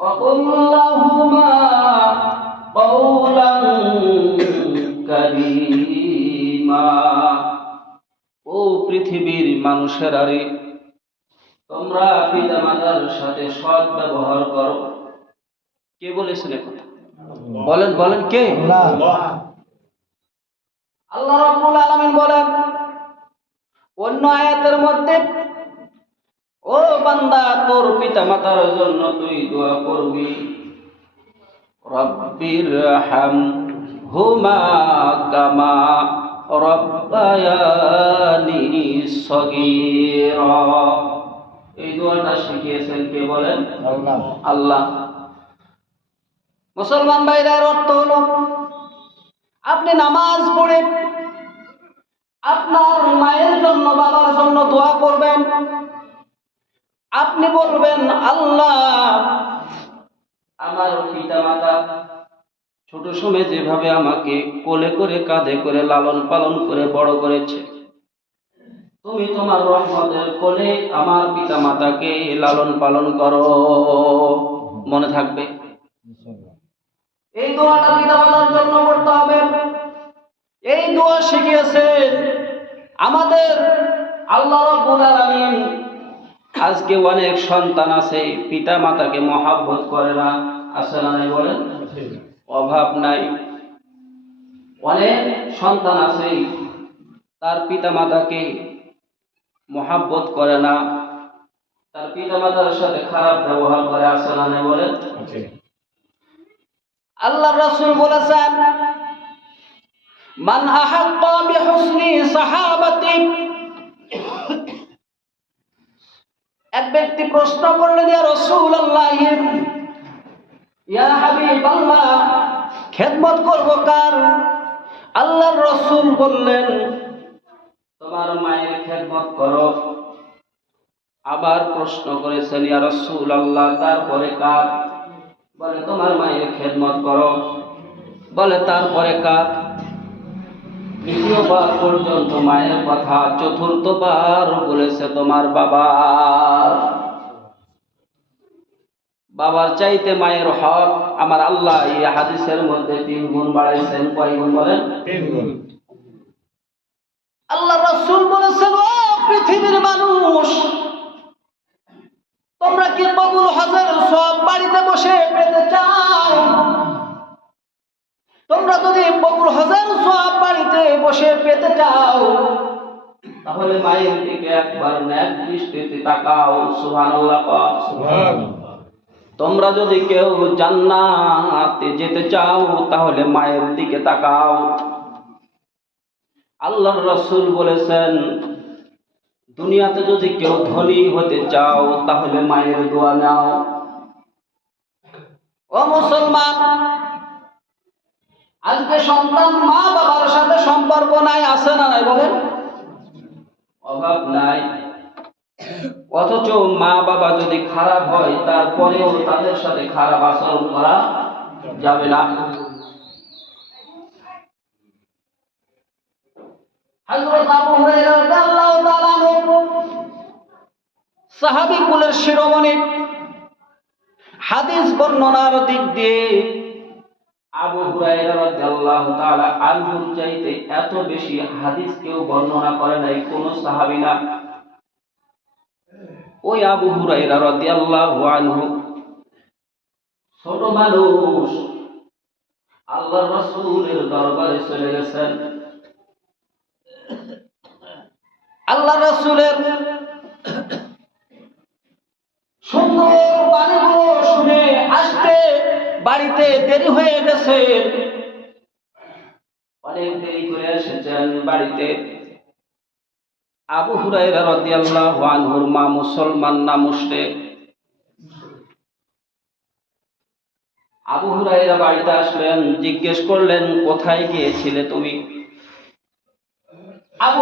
وقل لهما قولا كريما ও পৃথিবীর মানুষেরা রে তোমরা পিতা মাতার সাথে সৎ ব্যবহার করো কে বলেছেন এ কথা বলেন বলেন কে আল্লাহ রাব্বুল আলামিন বলেন অন্য আয়াতের মধ্যে ও বান্দা তোর পিতা মাতার জন্য তুই দোয়া করবি। রব্বির হাম হুমা কামা রব্বায়ানি সগীরা। এই দোয়াটা শিখিয়েছেন কে বলেন? আল্লাহ। মুসলমান ভাইরার অর্থ হলো আপনি নামাজ পড়ে আপনার মায়ের জন্য বাবার জন্য দোয়া করবেন। আপনি বলবেন, আল্লাহ, আমার পিতা মাতা ছোট সময় যেভাবে আমাকে কোলে করে, কাঁধে করে, লালন পালন করে, বড় করেছে। তুমি তোমার রহমতের কোলে আমার পিতা মাতাকে লালন পালন করো। মনে থাকবে? এই দোয়াটা পিতা মাতার জন্য করতে হবে। এই দোয়া শিখিয়েছেন আমাদের আল্লাহ রাব্বুল আলামিন। আজকে অনেক সন্তান আছে পিতা মাতাকে মহাব্বত করে না। আছে না নাই বলেন? অভাব নাই। অনেক সন্তান আছে তার পিতা মাতাকে মহাব্বত করে না। তার পিতা মাতার সাথে খারাপ ব্যবহার করে আছে না নাই বলেন? আল্লাহ রাসূল বলেছেন মান আহাক্কা বিহুসনি সাহাবাতি এক ব্যক্তি প্রশ্ন করলেন, ইয়া রাসূলুল্লাহ, ইয়া হাবিবাল্লাহ, খেদমত করব কার? আল্লাহর রাসূল বললেন, তোমার মায়ের খেদমত করো। আবার প্রশ্ন করেছেন, ইয়া রাসূলুল্লাহ, তারপরে কার? বলে, তোমার মায়ের খেদমত করো। বলে, তারপরে কার? তৃতীয়বার পর্যন্ত মায়ের কথা চতুর্থবার বলেছে তোমার বাবা। বাবার চাইতে মায়ের হক আমার আল্লাহ এই হাদিসের মধ্যে তিন গুণ বাড়াইছেন। কয় গুণ বলেন? আল্লাহ রাসূল বলেছেন ও পৃথিবীর মানুষ তোমরা কি কবুল হজের সব বাড়িতে বসে পেতে চাও? তোমরা যদি বকুল হজের বসে পেতে চাও তাহলে মায়ের দিকে একবার ন্যাক দৃষ্টিতে তাকাও সুবহানাল্লাহ তোমরা যদি কেউ জান্নাতে যেতে চাও তাহলে মায়ের দিকে তাকাও। আল্লাহর রাসূল বলেছেন দুনিয়াতে যদি কেউ ধনী হতে চাও তাহলে মায়ের দোয়া নাও। ও মুসলমান আজকে সন্তান মা বাবার সাথে সম্পর্ক নাই আছে না নাই বলেন। অভাব নাই। অথচ মা বাবা যদি খারাপ হয় তারপরেও তাদের সাথে খারাপ আচরণ করা যাবে না। সাহাবী কুলের শিরোমণি হাদিস বর্ণনার দিক দিয়ে আবু হুরায়রা রাদিয়াল্লাহু তাআলা আনহুর চাইতে এত বেশি হাদিস কেউ বর্ণনা করে নাই, কোন সাহাবী না। ওই আবু হুরায়রা রাদিয়াল্লাহু আনহু ছোট মানুষ, আল্লাহর রাসূলের দরবারে চলে গেছেন। আল্লাহ রাসূলের সুন্দর বাণীগুলো শুনে আসতে বাড়িতে দেরি হয়ে গেছে। অনেক দেরি করে এসেছেন বাড়িতে। আবু হুরাইরা রাদিয়াল্লাহু আনহুর মা মুসলমান না মুশরিক? আবু হুরাইরা বাড়িতে আসলেন জিজ্ঞেস করলেন কোথায় গিয়েছিলে তুমি? আবু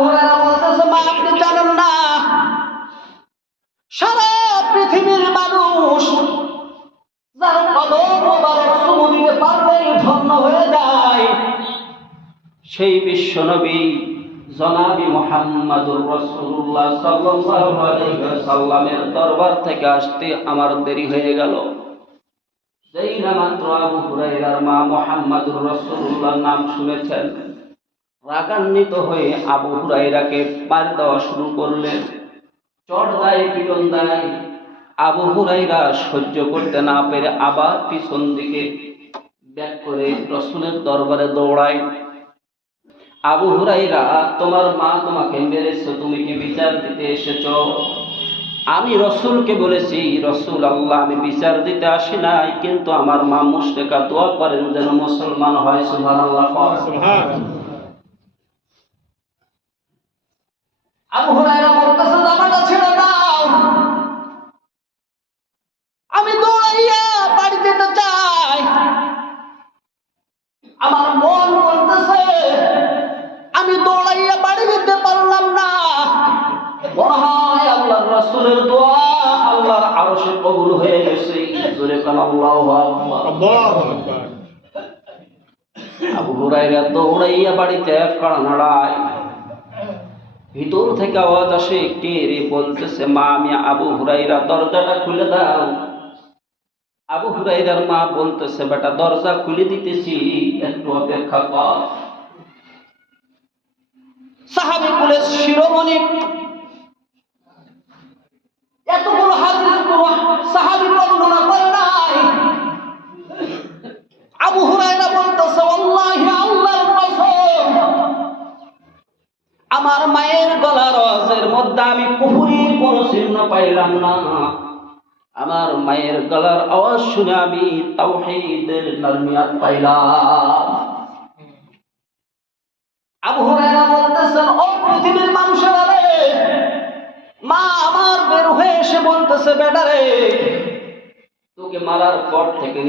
সেই বিশ্বনবী জনাবি মোহাম্মদুর রসুল্লাহ ওয়াসাল্লামের দরবার থেকে আসতে আমার দেরি হয়ে গেল। যেই না মাত্র আবু হুরাইরার মা মোহাম্মদুর রসুল্লাহ নাম শুনেছেন, রাগান্বিত হয়ে আবু হুরাইরাকে মার দেওয়া শুরু করলেন। চট দেয় পিটন দেয় আবু হুরাইরা সহ্য করতে না পেরে আবার পিছন দিকে ব্যাক করে রসুলের দরবারে দৌড়ায়। আবু হুরাইরা, তোমার মা তোমাকে মেরেছে, তুমি কি বিচার দিতে এসেছ? আমি রসুলকে বলেছি, রসুল আল্লাহ, আমি বিচার দিতে আসি নাই, কিন্তু আমার মা মুশরেকা দোয়া করেন যেন মুসলমান হয়, সুবহানাল্লাহ। আবু হুরায়রা বলতেছে দাও। আল্লাহর দোয়া আল্লাহর আরশে কবুল হয়ে গেছে। জোরে কান আল্লাহু আকবার। আবু হুরায়রা দৌড়াইয়া বাড়িতে কাড়া নাড়ায়। ভিতর থেকে আওয়াজ আসে কে রে? বলতেছে মা আমি আবু হুরাইরা দরজাটা খুলে দাও। আবু হুরাইরার মা বলতেছে বেটা দরজা খুলে দিতেছি একটু অপেক্ষা কর। সাহাবি পুলিশ শিরোমণি পাইলাম না। আমার মায়ের গলার আওয়াজ শুনে আমি তাওহীদের নরমিয়াত পাইলাম। আবু হুরায়রা বলতেছেন, ও পৃথিবীর মানুষেরা রে মা আমার বের হয়ে এসে বলতেছে তোকে মারার পর থেকে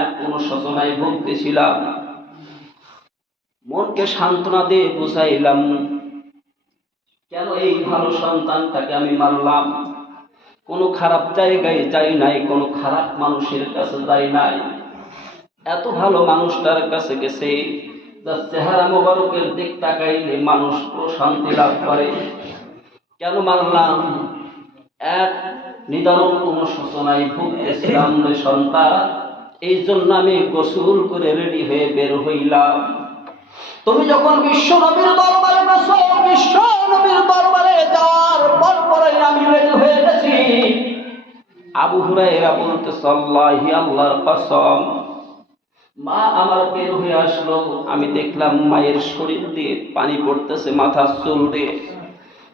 এক কোন শোচনায় ভুগতেছিলাম। মনকে সান্ত্বনা দিয়ে বুঝাইলাম, কেন এই ভালো সন্তানটাকে আমি মারলাম? কোনো খারাপ জায়গায় যাই নাই, কোনো খারাপ মানুষের কাছে যাই নাই। এত ভালো মানুষটার কাছে গেছে যার চেহারা মোবারকের দিক তাকাইলে মানুষ প্রশান্তি লাভ করে। কেন মারলাম এক নিদারুণ কোনো সূচনায় ভুগতেছিলাম রে সন্তান এই জন্য আমি গোসল করে রেডি হয়ে বের হইলাম। তুমি যখন বিশ্ব নবীর দরবারে গেছো, বিশ্ব নবীর দরবারে যাওয়ার পর পরে আমি রেডি হয়ে আবু হুরাইরা বলতে সাল্লাহি আল্লাহর কসম মা আমার বের হয়ে আসলো। আমি দেখলাম মায়ের শরীর দিয়ে পানি পড়তেছে মাথার চুল দিয়ে।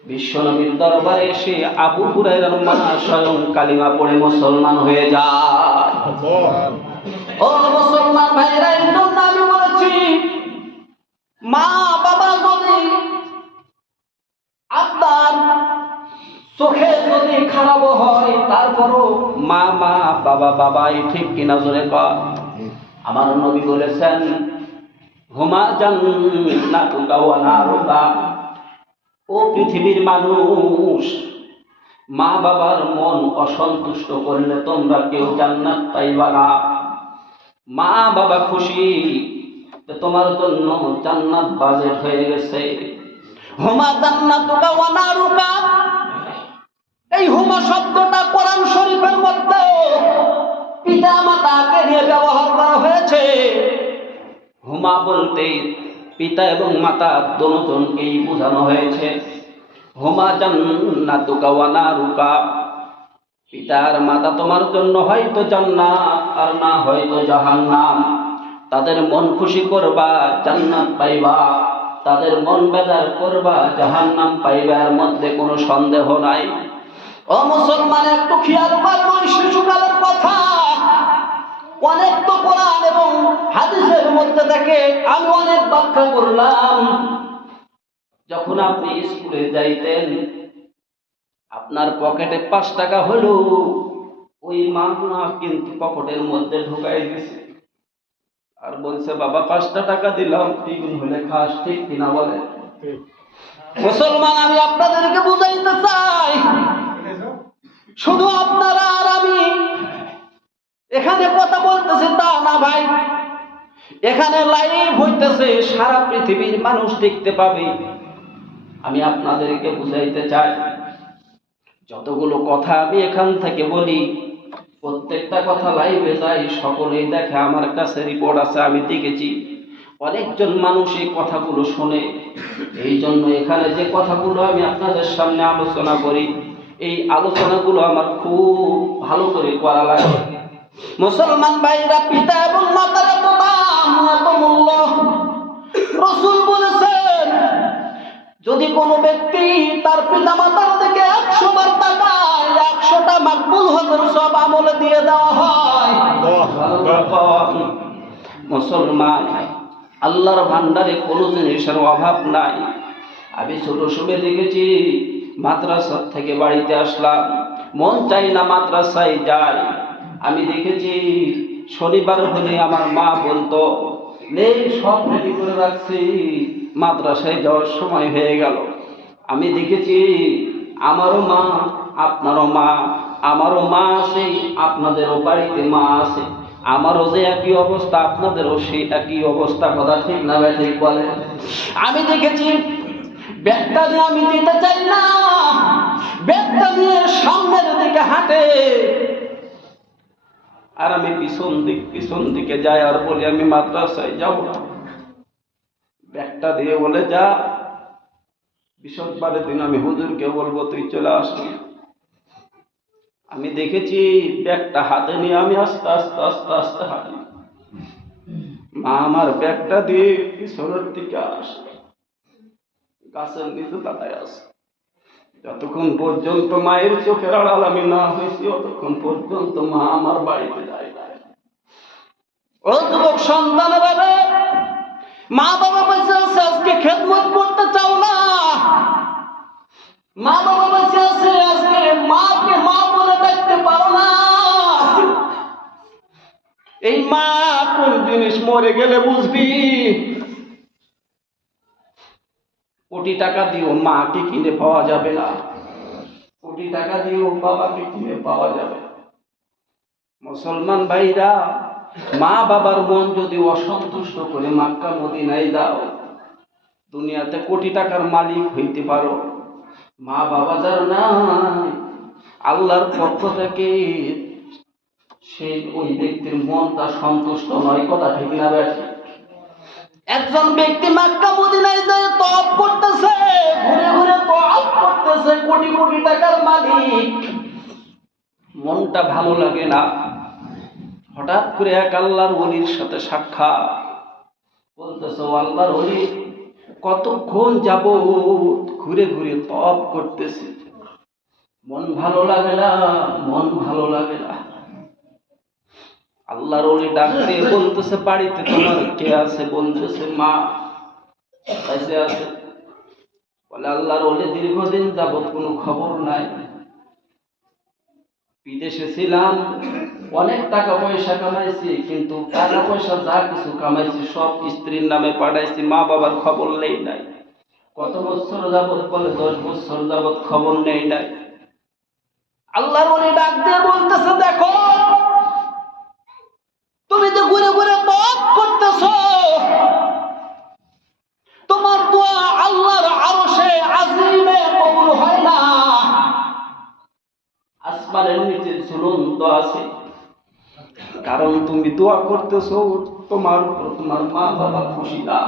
বিশ্বনবীর দরবারে এসে আবু হুরাইরার মা স্বয়ং কালিমা পড়ে মুসলমান হয়ে যায়। ও মুসলমান ভাইরা জন্য আমি বলেছি মা বাবা যদি আপনার চোখে যদি খারাপ হয়, তারপরও মা মা, বাবা, বাবাই ঠিক কিনা জোরে কর আমার নবী বলেছেন, হুমা জান্নাতুকা ওয়া নারুকা ও পৃথিবীর মানুষ, মা, বাবার মন অসন্তুষ্ট করলে তোমরা কেউ জান্নাত পাইবা না। মা, বাবা খুশি তোমার জন্য জান্নাত বাজেট হয়ে গেছে। হুমা জান্নাতুকা ওয়া নারুকা এই হুমা শব্দটা কোরআন শরীফের মধ্যে পিতা মাতাকে নিয়ে ব্যবহার করা হয়েছে। হুমা বলতে পিতা এবং মাতা দোনোজনকেই বোঝানো হয়েছে। হুমা জান্নাতুকা ওয়া নারুকা। পিতা আর মাতা তোমার জন্য হয়তো জান্নাত, আর না হয়তো জাহান্নাম। তাদের মন খুশি করবা, জান্নাত পাইবা। তাদের মন বেজার করবা, জাহান্নাম পাইবার মধ্যে কোনো সন্দেহ নাই। ও মুসলমান একটু খেয়াল ওই শিশুকালের কথা। অনেক তো কোরআন এবং হাদিসের মধ্যে থেকে আমি অনেক ব্যাখ্যা করলাম। যখন আপনি স্কুলে যাইতেন আপনার পকেটে পাঁচ টাকা হলো ওই মাগুনা কিন্তু পকেটের মধ্যে ঢুকাই দিছে। আর বলছে বাবা পাঁচটা টাকা দিলাম টিফিন হলে খাস ঠিক কিনা বলে? মুসলমান আমি আপনাদেরকে বুঝাইতে চাই শুধু আপনারা আর আমি। এখানে কথা বলতেছে তা না ভাই। এখানে লাইভ হইতেছে, সারা পৃথিবীর মানুষ দেখতে পাবে। আমি আপনাদেরকে বুঝাইতে চাই, যতগুলো কথা আমি এখান থেকে বলি, প্রত্যেকটা কথা লাইভে যাই সকলেই দেখে, আমার কাছে রিপোর্ট আছে, আমি দেখেছি। অনেকজন মানুষ এই কথাগুলো শোনে। এই জন্য এখানে যে কথাগুলো আমি আপনাদের সামনে আলোচনা করি এই আলোচনাগুলো আমার খুব ভালো করে করা লাগে। মুসলমান ভাইরা, পিতা এবং মাতার মূল্য। রসুল বলেছেন, যদি কোনো ব্যক্তি তার পিতা মাতার থেকে একশো বার তাকায়, একশোটা মাকবুল হজের সব আমলে দিয়ে দেওয়া হয়। মুসলমান, আল্লাহর ভান্ডারে কোনো জিনিসের অভাব নাই। আমি ছোট সময় দেখেছি মাদ্রাসা থেকে বাড়িতে আসলাম। মন চাই না মাদ্রাসায় যাই। আমি দেখেছি শনিবার হলে আমার মা বলতো নেই সব রেডি করে রাখছি। মাদ্রাসায় যাওয়ার সময় হয়ে গেল। আমি দেখেছি আমারও মা, আপনারও মা, আমারও মা আছে, আপনাদেরও বাড়িতে মা আছে। আমারও যে একই অবস্থা, আপনাদেরও সেই একই অবস্থা, কথা ঠিক না ঠিক বলে। আমি দেখেছি ব্যাগটা নিয়ে আমি দিতে চাই না। ব্যাগটা নিয়ে সামনের দিকে হাঁটে। আর আমি পিছন দিক, পিছন দিকে যাই আর বলি, আমি মাদ্রাসায় যাব ব্যাগটা দিয়ে বলে, যা। বৃহস্পতিবারের দিন আমি হুজুরকে বলব, তুই চলে আসবি আমি দেখেছি ব্যাগটা হাতে নিয়ে আমি আস্তে আস্তে আস্তে আস্তে হাঁটি। মা আমার ব্যাগটা দিয়ে পিছনের দিকে আসে। গাছের নিচে দাঁড়ায় আসে যতক্ষণ পর্যন্ত মায়ের চোখের আড়াল আমি না হয়েছি, অতক্ষণ পর্যন্ত মা আমার বাড়িতে যায় ও যুবক সন্তানেরা রে মা বাবা বেঁচে আছে আজকে খেদমত করতে চাও না? মা বাবা বেঁচে আছে আজকে মাকে মা বলে দেখতে পারো না। এই মা কোন জিনিস মরে গেলে বুঝবি? কোটি টাকা দিও মাকে কিনে পাওয়া যাবে না। কোটি টাকা দিও বাবাকে কিনে পাওয়া যাবে মুসলমান ভাইরা, মা বাবার মন যদি অসন্তুষ্ট করে মাক্কা মদিনায় দাও দুনিয়াতে কোটি টাকার মালিক হইতে পারো। মা বাবা যার নাই, আল্লাহর পক্ষ থেকে সেই ওই ব্যক্তির মনটা সন্তুষ্ট নয়, কথা ঠিক না ব্যাটি একজন ব্যক্তি মাক্কা মদিনায় যায় তপ করতেছে, ঘুরে ঘুরে তপ করতেছে, কোটি কোটি টাকার মালিক। মনটা ভালো লাগে না। হঠাৎ করে এক আল্লাহর ওলির সাথে সাক্ষাৎ। বলতেছে, "ও আল্লাহর ওলি, কতক্ষণ যাব ঘুরে ঘুরে তপ করতেছে? মন ভালো লাগে না, মন ভালো লাগে না। আল্লাহর ওলি ডাক দিয়ে বলতেছে, বাড়িতে তোমার কে আছে? বলতেছে, মা। কাছে আছে। বলে, আল্লাহর ওলি দীর্ঘদিন যাবত কোনো খবর নাই। বিদেশে ছিলাম, অনেক টাকা পয়সা কামাইছি, কিন্তু টাকা পয়সা যা কিছু কামাইছি, সব স্ত্রীর নামে পাঠাইছি মা বাবার খবর নেই নাই। কত বছর যাবৎ বলে, দশ বছর যাবৎ খবর নেই নাই। আল্লাহর ওলি ডাক দিয়ে বলতেছে, দেখো তুমি তো ঘুরে ঘুরে তপ করতেছ। তোমার দোয়া আল্লাহর আরশে আজিমে কবুল হয় না। আসমানের নিচে ঝুলন্ত আছে। কারণ তুমি দোয়া করতেছ, তোমার উপর তোমার মা বাবা খুশি না।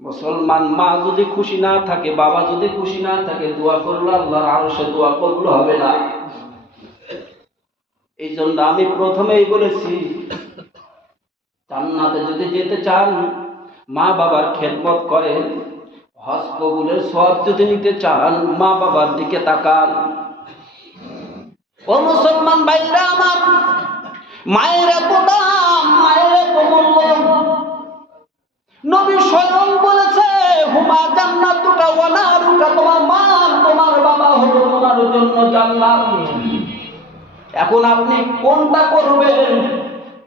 মুসলমান মা যদি খুশি না থাকে, বাবা যদি খুশি না থাকে, দোয়া করল আল্লাহর আরশে দোয়া করলে হবে না। এই জন্য আমি প্রথমেই বলেছি, জান্নাতে যদি যেতে চান, মা বাবার খেদমত করেন, হজ কবুলের সব যদি নিতে চান, মা বাবার দিকে তাকান। ও মুসলমান ভাইরা আমার, মায়ের এত দাম, মায়ের এত মূল্য। নবী স্বয়ং বলেছে, হুমা ওয়া নারুকা, তোমার মা তোমার বাবা হলো তোমার জন্য জান্নাত। এখন আপনি কোনটা করবেন?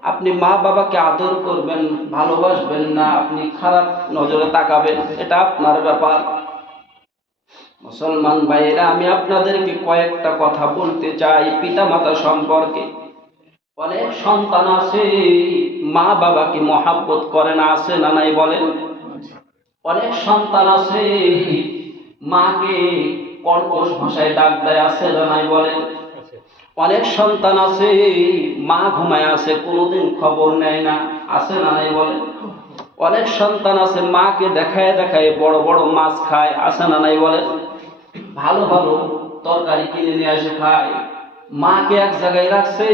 আপনি মা বাবাকে আদর করবেন, ভালোবাসবেন না, আপনি খারাপ নজরে তাকাবেন, এটা আপনার ব্যাপার। মুসলমান ভাইয়েরা, আমি আপনাদেরকে কয়েকটা কথা বলতে চাই পিতামাতা সম্পর্কে। অনেক সন্তান আছে, মা বাবাকে মহাব্বত করে না, আছে না নাই বলেন? অনেক সন্তান আছে, মাকে কর্কশ ভাষায় ডাক দেয়, আছে না নাই বলেন? অনেক সন্তান আছে, মা ঘুমায় আছে, কোনোদিন খবর নেয় না, আছে না নাই বলে? অনেক সন্তান আছে, মাকে দেখায় দেখায় বড় বড় মাছ খায়, আছে না নাই বলে? ভালো ভালো তরকারি কিনে নিয়ে আসে খায় মাকে এক জায়গায় রাখছে,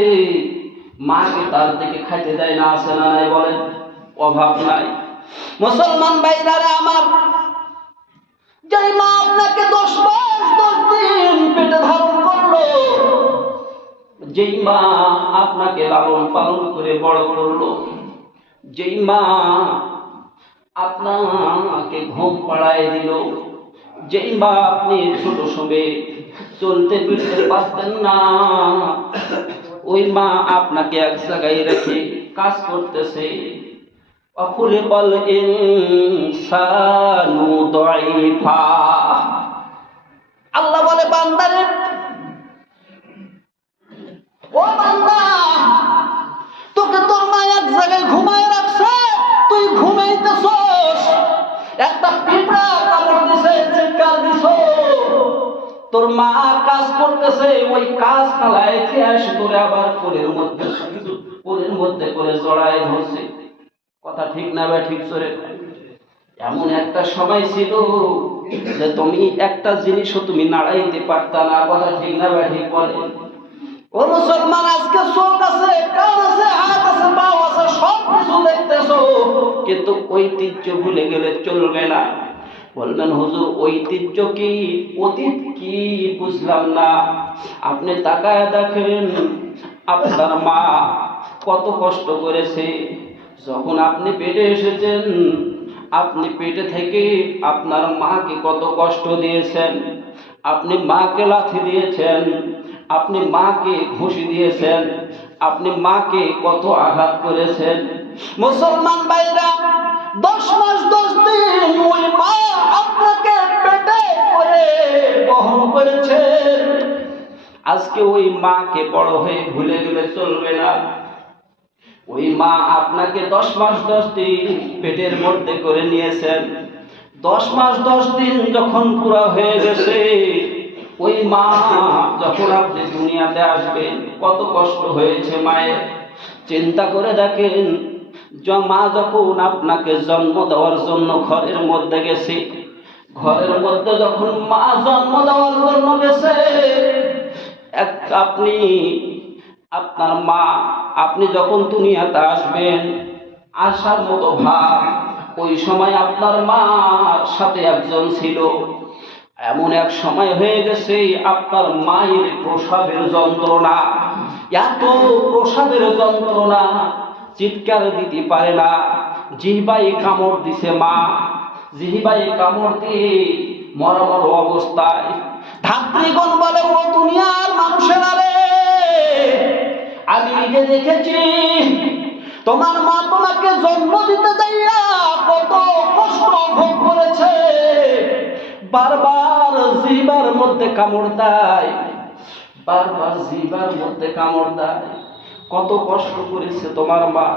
মাকে তার দিকে খাইতে দেয় না, আছে না নাই বলে? অভাব নাই। মুসলমান ভাইরারে আমার, যেই মা আপনাকে দশ মাস, দশ দিন পেটে করল যেই মা আপনাকে লালন পালন করে বড় করল যেই মা আপনাকে ঘুম পাড়ায় দিল, যেই মা আপনি ছোট সবে চলতে ফিরতে পারতেন না, ওই মা আপনাকে এক জায়গায় রেখে কাজ করতেছে। অফুলিকল ইনসানু দাইফা। আল্লাহ বলে, বান্দারে তোকে তোর মা এক জায়গায় ঘুমায় রাখছে, তুই একটা পিঁপড়া কামড় দিছে, চিৎকার তোর মা কাজ করতেছে, ওই কাজ কালায় খেয়ে আসে তোরে আবার কোলের মধ্যে কোলের মধ্যে করে জড়ায় ধরছে। কথা ঠিক না বা ঠিক সরে এমন একটা সময় ছিল যে তুমি একটা জিনিসও তুমি নাড়াইতে পারতা না, কথা ঠিক না বা ঠিক বলে। ও মুসলমান, আজকে চোখ আছে, কান আছে, হাত আছে, পাও আছে, সব কিছু দেখতেছো। কিন্তু ঐতিহ্য ভুলে গেলে চলবে না। বলবেন, হুজুর, ঐতিহ্য কি? অতীত কি? বুঝলাম না। আপনি তাকায় দেখেন, আপনার মা কত কষ্ট করেছে। যখন আপনি পেটে এসেছেন, আপনি পেটে থেকে আপনার মাকে কত কষ্ট দিয়েছেন। আপনি মাকে লাথি দিয়েছেন। আপনি মাকে ঘুষি দিয়েছেন, আপনি মাকে কত আঘাত করেছেন? মুসলমান ভাইরা, দশ মাস, দশ দিন ওই মা আপনাকে পেটে করে বহন করেছেন আজকে ওই মাকে বড় হয়ে ভুলে গেলে চলবে না। ওই মা আপনাকে দশ মাস, দশ দিন পেটের মধ্যে করে নিয়েছেন। দশ মাস, দশ দিন যখন পুরা হয়ে গেছে ওই মা যখন আপনি দুনিয়াতে আসবেন, কত কষ্ট হয়েছে মায়ের। চিন্তা করে দেখেন মা যখন আপনাকে জন্ম দেওয়ার জন্য ঘরের মধ্যে গেছে, ঘরের মধ্যে যখন মা জন্ম দেওয়ার জন্য গেছে আপনি, আপনার মা, আপনি যখন দুনিয়াতে আসবেন, আসার মতো ভাব, ওই সময় আপনার মার সাথে একজন ছিল। এমন এক সময় হয়ে গেছে আপনার মায়ের প্রসাবের যন্ত্রণা। এত প্রসাবের যন্ত্রণা চিৎকার দিতে পারে না। জিহবাই কামড় দিছে মা। জিহবাই কামড় দিয়ে মরা মর অবস্থায় ধাত্রীগণ বলে, ও দুনিয়ার মানুষেরা রে, আমি নিজে দেখেছি, তোমার মা তোমাকে জন্ম দিতে যাইয়া কত কষ্ট ভোগ করেছে। বারবার জিবার মধ্যে কামড় দেয়, বারবার জিবার মধ্যে কামড় দেয়। কত কষ্ট করেছে তোমার মা।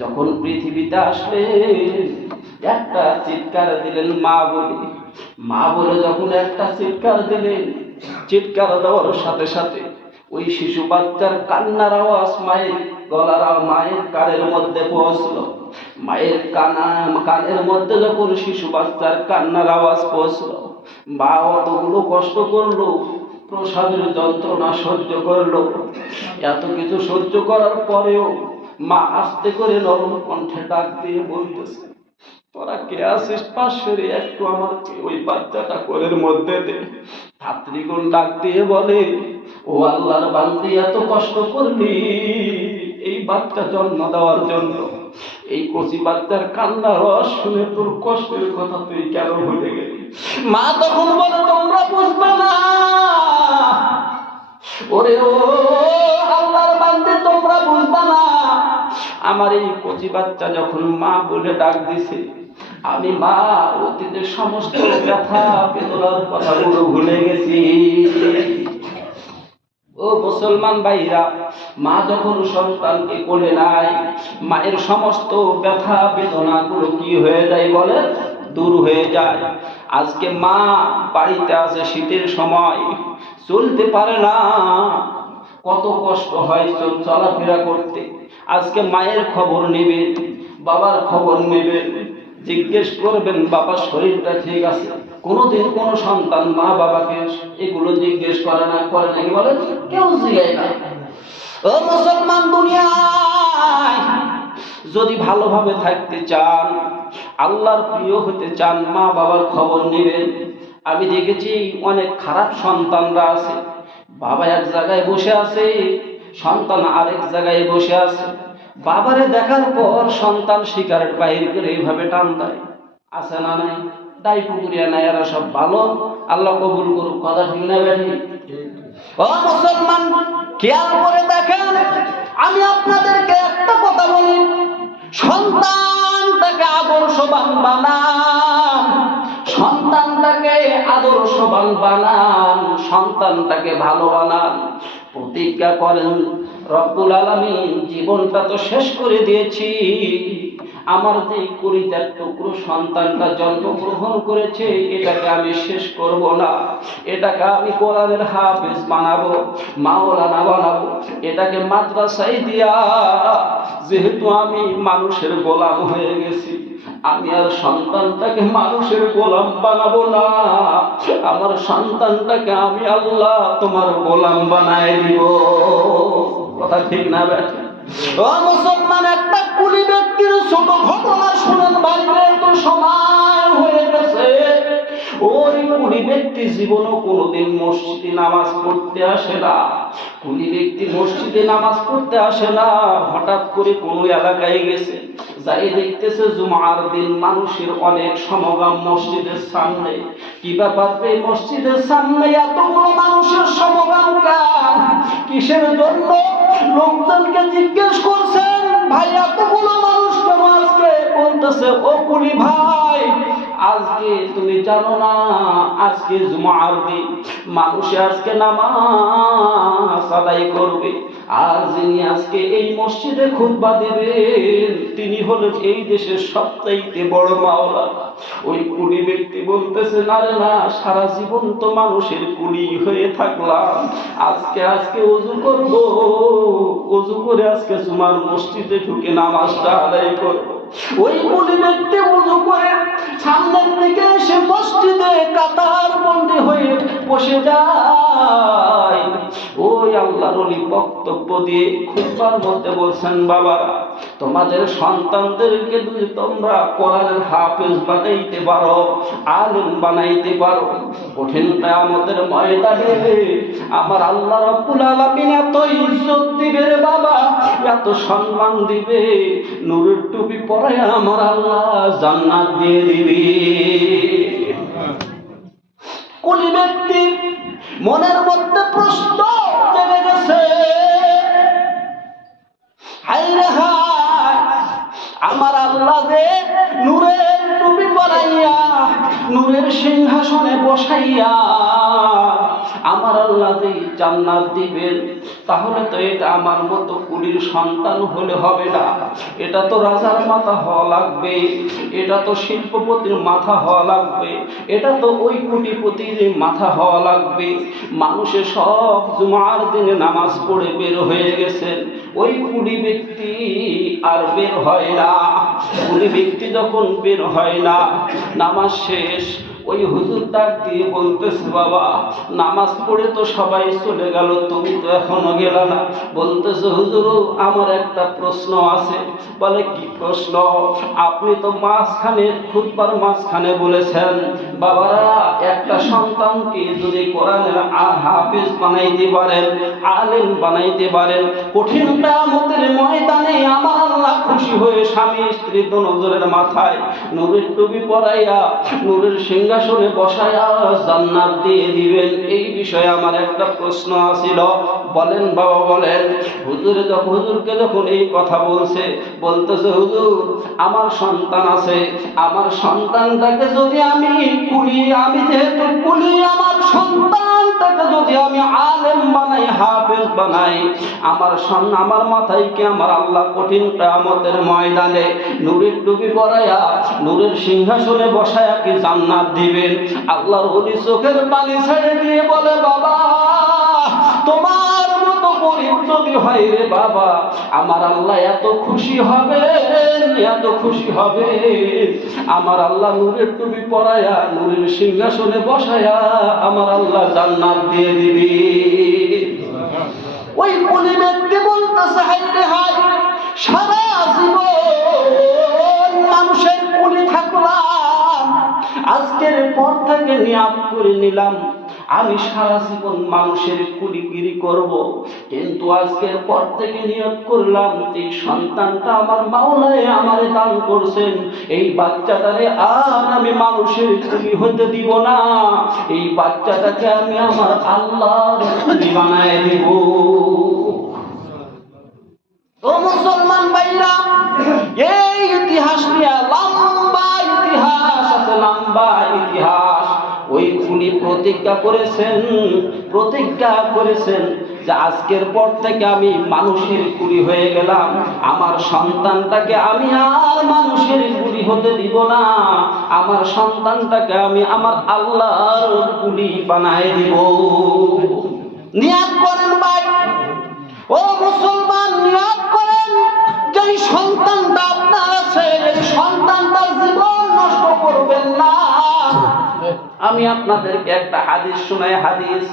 যখন পৃথিবীতে আসলে একটা চিৎকার দিলেন মা বলে মা বলে যখন একটা চিৎকার দিলেন, চিৎকার দেওয়ার সাথে সাথে ওই শিশু বাচ্চার কান্নার আওয়াজ মায়ের, গলার মায়ের কানের মধ্যে পৌঁছলো। মায়ের কানা কানের মধ্যে যখন শিশু বাচ্চার কান্নার আওয়াজ পৌঁছলো, মা অতগুলো কষ্ট করল, প্রসাদের যন্ত্রণা সহ্য করল। এত কিছু সহ্য করার পরেও মা আস্তে করে নরম কণ্ঠে ডাক দিয়ে বলতেছে, তোরা কে আসিস পাশের? একটু আমাকে ওই বাচ্চাটা কোলের মধ্যে দে। ছাত্রীগণ ডাক দিয়ে বলে, ও আল্লাহর বান্দি, এত কষ্ট করলি? এই বাচ্চা জন্ম দেওয়ার জন্য এই কচি বাচ্চার কান্নার রস শুনে তোর কষ্টের কথা তুই কেন ভুলে গেলি? মা তখন বলে, তোমরা বুঝবে না। ওরে ও, আল্লাহর বান্দি, তোমরা বুঝবে না। আমার এই কচি বাচ্চা যখন মা বলে ডাক দিছে, আমি মা, অতীতের সমস্ত ব্যথা, বেদনার কথাগুলো ভুলে গেছি। ও মুসলমান ভাইরা, মা যখন সন্তানকে কোলে নাই মায়ের সমস্ত ব্যথা বেদনাগুলো কি হয়ে যায় বলে? দূর হয়ে যায়। আজকে মা বাড়িতে আছে শীতের সময়, চলতে পারে না। কত কষ্ট হয় চল, চলাফেরা করতে। আজকে মায়ের খবর নেবেন, বাবার খবর নেবেন, জিজ্ঞেস করবেন, বাবার শরীরটা ঠিক আছে? কোনোদিন কোনো সন্তান মা বাবাকে এগুলো জিজ্ঞেস করে না, করে নাকি বলে? কেউ জিগায় না। ও মুসলমান দুনিয়ায়, যদি ভালোভাবে থাকতে চান, আল্লাহর প্রিয় হতে চান, মা বাবার খবর নেবেন। আমি দেখেছি অনেক খারাপ সন্তানরা আছে। বাবা এক জায়গায় বসে আছে, সন্তান আরেক জায়গায় বসে আছে। বাবারে দেখার পর সন্তান শিকারের বাইর করে এইভাবে টান দেয়। আছে না নাই? দায় পুকুরিয়া নাই এরা সব ভালো। আল্লাহ কবুল করুক, কথা ঠিক না বেঠি? ও মুসলমান, খেয়াল করে দেখেন, আমি আপনাদেরকে একটা কথা বলি। সন্তানটাকে আদর্শবান বানান, সন্তানটাকে আদর্শবান বানান, সন্তানটাকে ভালো বানান। প্রতিজ্ঞা করেন, রব্বুল আলামিন, জীবনটা তো শেষ করে দিয়েছি। আমার যে কুড়িটার টুকরো সন্তানটা জন্মগ্রহণ করেছে, এটাকে আমি শেষ করব না। এটাকে আমি কোরআনের হাফেজ বানাবো, মাওলানা বানাবো। এটাকে মাদ্রাসায় দিয়া, যেহেতু আমি মানুষের গোলাম হয়ে গেছি, আমি আর সন্তানটাকে মানুষের গোলাম বানাবো না। আমার সন্তানটাকে আমি আল্লাহ তোমার গোলাম বানায় দিব। কথা ঠিক না ব্যাঠে মুসলমান একটা কুলি ব্যক্তির ছোট ঘটনা শুনেন বাইরে তো সময় হয়ে গেছে। ওই কুলি ব্যক্তি জীবনও কোনোদিন মসজিদে নামাজ পড়তে আসে না। কুলি ব্যক্তি মসজিদে নামাজ পড়তে আসে না। হঠাৎ করে কোনো এলাকায় গেছে। যাই দেখতেছে জুমার দিন মানুষের অনেক সমাগম মসজিদের সামনে। কি ব্যাপার মসজিদের সামনে এতগুলো মানুষের সমাগম কেন কিসের জন্য? লোকজনকে জিজ্ঞেস করছেন, ভাই, এতগুলো মানুষ কেন আজকে? বলতেছে, ও কুলি ভাই আজকে তুমি জানো না, আজকে জুমার দিন মানুষে আজকে নামাজ আদায় করবে। আর যিনি আজকে এই মসজিদে খুতবা দেবেন তিনি হলেন এই দেশের সবচাইতে বড় মাওলা। ওই কুলি ব্যক্তি বলতেছে, না রে, না, সারা জীবন তো মানুষের কুলি হয়ে থাকলাম। আজকে আজকে অজু করব। অজু করে আজকে জুমার মসজিদে ঢুকে নামাজটা আদায় করব। ওই ব্যক্তি করে সামনের দিকে এসে মসজিদে কাতার বন্দি হয়ে বসে যায়। ওই আল্লাহর অলি বক্তব্য দিয়ে খুববার মধ্যে বলছেন তোমাদের সন্তানদেরকে যদি তোমরা কোরআনের হাফেজ বানাইতে পারো, আলেম বানাইতে পারো, কঠিন আমাদের ময়দানে আমার আল্লাহ রব্বুল আলামিন এত ইজ্জত দিবে রে বাবা, এত সম্মান দিবে, নূরের টুপি পরায় আমার আল্লাহ জান্নাত দিয়ে দিবে। কুলি ব্যক্তি মনের মধ্যে প্রশ্ন জেগে গেছে আমার আল্লাহ যে নূরের টুপি পরাইয়া নূরের সিংহাসনে বসাইয়া আমার আল্লাহ যে জান্নাত দিবেন, তাহলে তো এটা আমার মতো কুলির সন্তান হলে হবে না। এটা তো রাজার মাথা হওয়া লাগবে, এটা তো শিল্পপতির মাথা হওয়া লাগবে, এটা তো ওই কোটিপতির মাথা হওয়া লাগবে। মানুষের সব জুমার দিনে নামাজ পড়ে বের হয়ে গেছেন ওই কুড়ি ব্যক্তি আর বের হয় না। কুড়ি ব্যক্তি যখন বের হয় না, নামাজ শেষ ওই হুজুর ডাক দিয়ে বলতেছে, বাবা, নামাজ পড়ে তো সবাই চলে গেল, তুমি তো এখনও গেল না। বলতেছে, হুজুর, আমার একটা প্রশ্ন আছে। বলে, কি প্রশ্ন? আপনি তো মাঝখানে, খুদবার মাঝখানে বলেছেন, বাবারা, একটা সন্তানকে যদি কোরআনের হাফিজ বানাইতে পারেন, আলেম বানাইতে পারেন, কঠিন কামতের ময়দানে আমার আল্লাহ খুশি হয়ে স্বামী স্ত্রী দনজরের মাথায় নূরের টুপি পরাইয়া, নূরের সিংহাসনে বসায়া জান্নাত দিয়ে দিবেন। এই বিষয়ে আমার একটা প্রশ্ন আছিল বলেন বাবা, বলেন, হুজুরে যখন হুজুরকে যখন এই কথা বলছে, বলতেছে, হুজুর, আমার সন্তান আছে। আমার সন্তানটাকে যদি আমি কুলি, আমি যেহেতু কুলি, আমার সন্তানটাকে যদি আমি আলেম বানাই, হাফেজ বানাই, আমার সন আমার মাথায় কি আমার আল্লাহ কঠিন কেয়ামতের ময়দানে নূরের টুপি পরাইয়া, নূরের সিংহাসনে বসায়া কি জান্নাত দিবেন? আল্লাহর হলি চোখের পানি ছেড়ে দিয়ে বলে, বাবা, তোমার যদি হয় রে বাবা, আমার আল্লাহ এত খুশি হবে, এত খুশি হবে। আমার আল্লাহ নূরের টুপি পরায়া, নূরের সিংহাসনে বসায়া আমার আল্লাহ জান্নাত দিয়ে দিবি। ওই কুলি ব্যক্তি বলতেছে হাইরে হাই সারা জীবন মানুষের কুলি থাকলাম। আজকের পর থেকে নিয়াপ করে নিলাম। আমি সারা জীবন মানুষের কুলিগিরি করব। কিন্তু আজকের পর থেকে নিয়োগ করলাম এই সন্তানটা আমার মাওলায় আমারে দান করছেন, এই বাচ্চাটারে আর আমি মানুষের কুলি হতে দিব না। এই বাচ্চাটাকে আমি আমার আল্লাহর কুলি বানায় দিব। ও মুসলমান ভাইরা, এই ইতিহাস নিয়ে লম্বা ইতিহাস আছে, লম্বা ইতিহাস। ওই উনি প্রতিজ্ঞা করেছেন প্রতিজ্ঞা করেছেন যে আজকের পর থেকে আমি মানুষের কুলি হয়ে গেলাম, আমার সন্তানটাকে আমি আর মানুষের কুলি হতে দিব না, আমার সন্তানটাকে আমি আমার আল্লাহর কুলি বানায় দিব। নিয়াত করেন ভাই। ও মুসলমান নিয়াত করেন। যে এই সন্তানটা আপনার আছে এই সন্তানটার জীবন নষ্ট করবেন না আমি আপনাদেরকে একটা হাদিস শোনাই, হাদিস।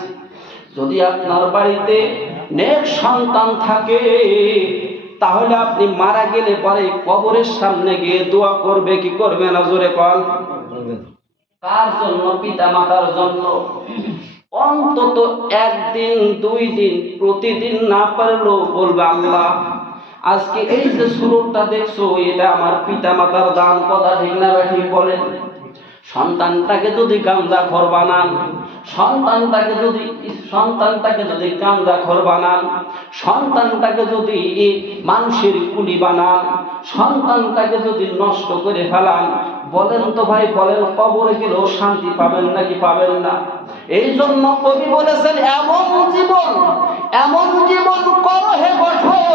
যদি আপনার বাড়িতে নেক সন্তান থাকে, তাহলে আপনি মারা গেলে পরে কবরের সামনে গিয়ে দোয়া করবে, কি করবে না, জোরে কল কার জন্য? পিতা মাতার জন্য। অন্তত একদিন, দুই দিন, প্রতিদিন না পারলেও বলবে আল্লাহ, আজকে এই যে সুরটা দেখছ, এটা আমার পিতা মাতার দান, কথা ঠিক না ঠিক বলেন। সন্তানটাকে যদি গান্দা ঘর বানান, সন্তানটাকে যদি সন্তানটাকে যদি গান্দা ঘর বানান, সন্তানটাকে যদি মানুষের কুলি বানান, সন্তানটাকে যদি নষ্ট করে ফেলান, বলেন তো ভাই, বলেন, কবরে গেলেও শান্তি পাবেন নাকি পাবেন না? এই জন্য কবি বলেছেন, এমন জীবন এমন জীবন করো হে গঠন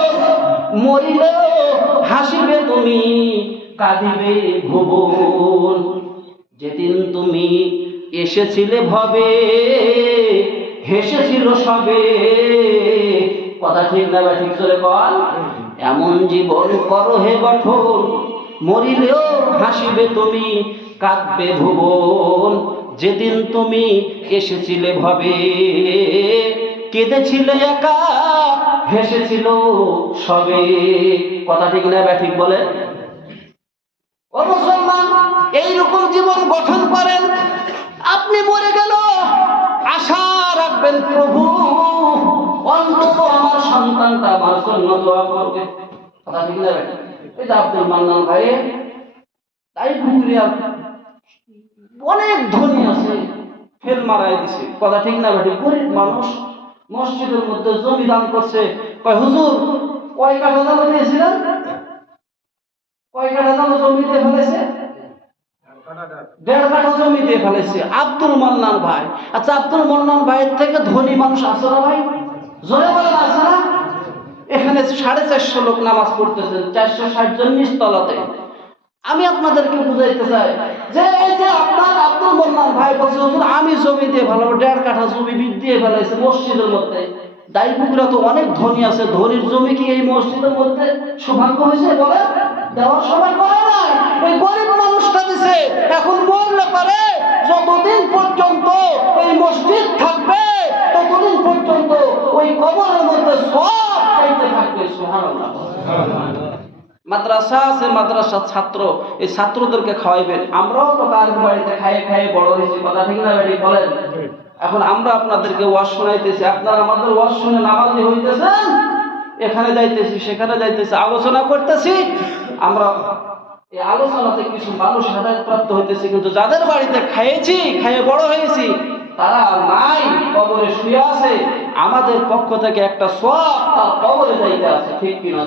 মরিলেও হাসিবে তুমি, কাঁদিবে ভুবন। যেদিন তুমি এসেছিলে ভবে, হেসেছিল সবে। কথা ঠিক না বা ঠিক করে বল। এমন জীবন করো হে গঠন, মরিলেও হাসিবে তুমি, কাঁদবে ভুবন। যেদিন তুমি এসেছিলে ভবে, কেঁদেছিলে একা, হেসেছিল সবে। কথা ঠিক না বা ঠিক বলে? ও মুসলমান এইরকম জীবন গঠন করেন, আপনি মরে গেল। আশা রাখবেন প্রভু, অন্তত আমার সন্তানটা আমার জন্য দোয়া করবে। কথা ঠিক মান্নান ভাই, তাই অনেক ধনী আছে, ফেল মারাই দিছে। কথা ঠিক না গরিব মানুষ, মসজিদের মধ্যে জমি দান করছে। কয়, হুজুর, কয় কাঠা দিয়েছিলেন কয় কাঠা দিয়ে ফেলেছে? দেড় জমি দিয়ে ফেলেছে। আব্দুল মান্নান ভাই। আচ্ছা আব্দুল মান্নান ভাইয়ের থেকে ধনী মানুষ ভাই? বলেন এখানে সাড়ে চারশো লোক নামাজ পড়তেছেন চারশো ষাট জন আমি আপনাদেরকে বুঝাইতে চাই যে এই যে আপনার আব্দুল মান্নান ভাই বলছে আমি জমি দিয়ে ভালো দেড় কাঠা জমি দিয়ে ফেলাইছে মসজিদের মধ্যে। দাইপুকুরা তো অনেক ধনী আছে, ধনীর জমি কি এই মসজিদের মধ্যে সৌভাগ্য হয়েছে বলে? দেওয়ার সময় করে নাই। ওই গরিব মানুষটা দিছে। এখন মরলে পারে যতদিন পর্যন্ত এই মসজিদ থাকবে, ততদিন পর্যন্ত ওই কবরের মধ্যে সব চাইতে থাকবে মাদ্রাসা আছে মাদ্রাসার ছাত্র। এই ছাত্রদেরকে খাওয়াইবেন আমরাও তো তার বাড়িতে খাইয়ে খাইয়ে বড় হয়েছি। কথা ঠিক না বেটি বলেন? এখন আমরা আপনাদেরকে ওয়াজ শোনাইতেছি। আপনারা আমাদের ওয়াজ শুনে নামাজি হইতেছেন? এখানে যাইতেছি, সেখানে যাইতেছি, আলোচনা করতেছি। আমরা এই আলোচনাতে কিছু মানুষ হেদায়ত প্রাপ্ত হইতেছে, কিন্তু যাদের বাড়িতে খাইয়েছি, খাইয়ে বড় হয়েছি, তারা নাই, কবরে শুয়ে আছে, আমাদের পক্ষ থেকে একটা সব তার কবরে যাইতে আছে, ঠিক কিনা